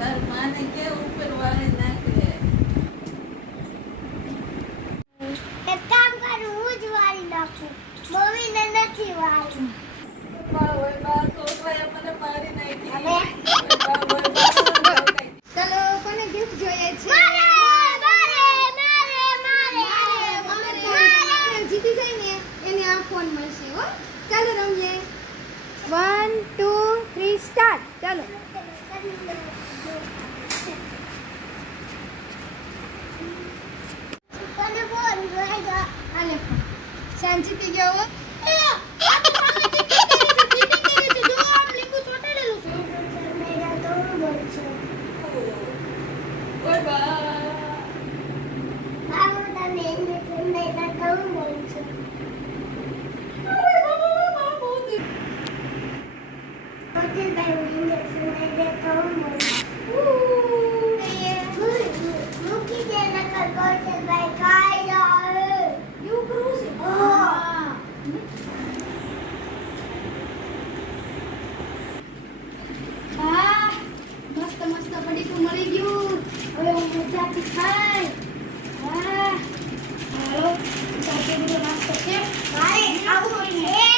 તાર માને કે ઉપર વાળી નાખે. એક કામ કરું હું જ વાળી નાખું. મમ્મીને નથી વાળી. બા હોય બા છોકરાએ મને મારી નાખી. હવે? બા હોય બા. ચાલો કોને ગિફ્ટ જોઈએ છે? જીતી જાય ને એને આ ફોન મળશે હો. ચાલો રમીએ. 1 2 3 સ્ટાર્ટ. ચાલો. કોને બોલ જોઈગા. આલે ફોન. શાન જીતી ગયો હો. મેરા તો બોલ છે. ઓય બા. આવો તમે મેરા તો બોલ છે. હોટેલ ભાઈ ઇન્જેક્શન મેરા તો બોલ છે. મૂકી દે નકર હોટેલ ભાઈ ખાઈ જાય. એવું કરવું છે? હા. વાહ મસ્ત મસ્ત પડીકું મળી ગયું. હવે હું મજાથી ખાઈ. વાહ હાલો ચાલો નાસ્તો છે. મારે આવું છે.